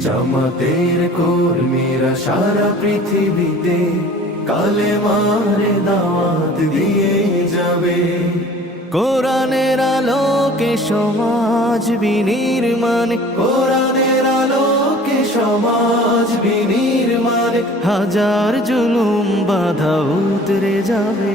জামাতের কর্মীরা সারা পৃথিবীতে কালে মারে দাওয়াত দিয়ে যাবে। কোরআনের আলোকে সমাজ বিনির্মাণ। কোরআনের আলোকে সমাজ বিনির্মাণ। হাজার জুলুম বাধা উতরে যাবে।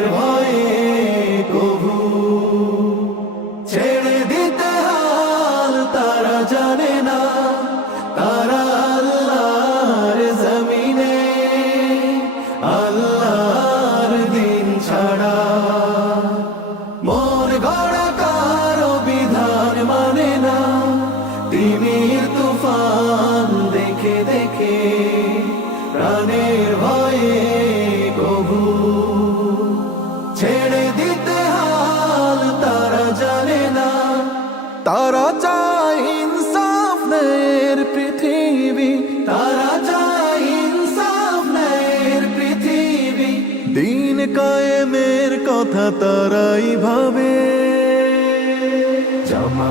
তুফান দেখে দেখে প্রাণের ভয়ে কবু। ছেড়ে দিতে হাল তারা জানে না। তারা পৃথিবী। তারা পৃথিবী। দিন কথা তারাই ভাবে।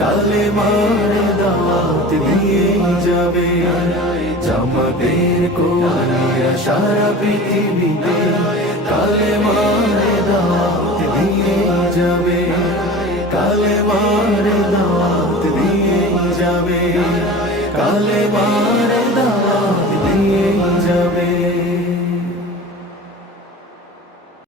কালে মারে দাঁত দিয়ে যাবে। জামাতের কোয়ারিয়া সারা পৃথিবীতে কালে মারে দাঁত দিয়ে যাবে। কালে মারে দাঁত দিয়ে যাবে। কালে মারে